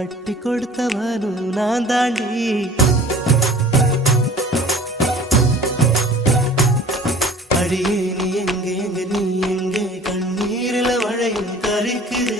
கட்டி கொடுத்தவனும் நான் தாண்டி. அடியே நீ எங்கே எங்க நீ எங்கே கண்ணீரில மழையும் கருக்குது.